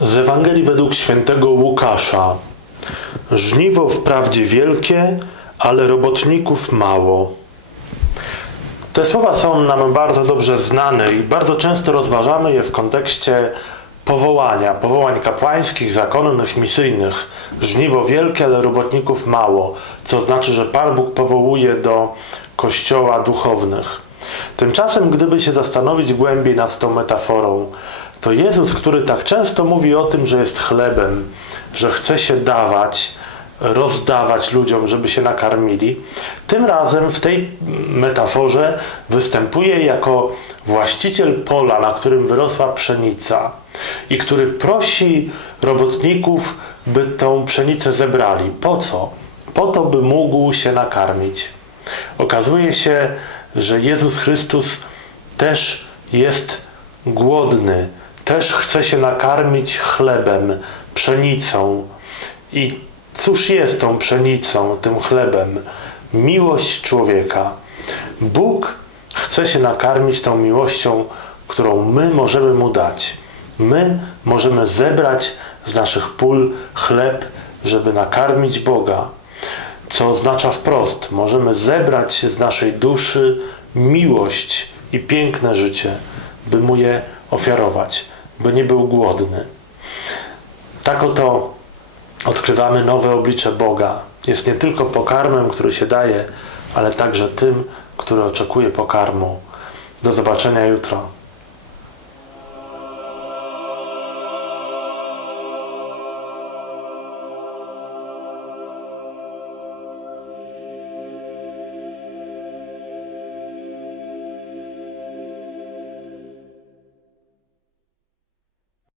Z Ewangelii według świętego Łukasza. Żniwo wprawdzie wielkie, ale robotników mało. Te słowa są nam bardzo dobrze znane i bardzo często rozważamy je w kontekście powołania, powołań kapłańskich, zakonnych, misyjnych. Żniwo wielkie, ale robotników mało, co znaczy, że Pan Bóg powołuje do kościoła duchownych. Tymczasem, gdyby się zastanowić głębiej nad tą metaforą, to Jezus, który tak często mówi o tym, że jest chlebem, że chce się dawać, rozdawać ludziom, żeby się nakarmili, tym razem w tej metaforze występuje jako właściciel pola, na którym wyrosła pszenica i który prosi robotników, by tą pszenicę zebrali. Po co? Po to, by mógł się nakarmić. Okazuje się, że Jezus Chrystus też jest głodny, też chce się nakarmić chlebem, pszenicą. I cóż jest tą pszenicą, tym chlebem? Miłość człowieka. Bóg chce się nakarmić tą miłością, którą my możemy mu dać. My możemy zebrać z naszych pól chleb, żeby nakarmić Boga. Co oznacza wprost, możemy zebrać z naszej duszy miłość i piękne życie, by mu je ofiarować by nie był głodny. Tak oto odkrywamy nowe oblicze Boga. Jest nie tylko pokarmem, który się daje, ale także tym, który oczekuje pokarmu. Do zobaczenia jutro.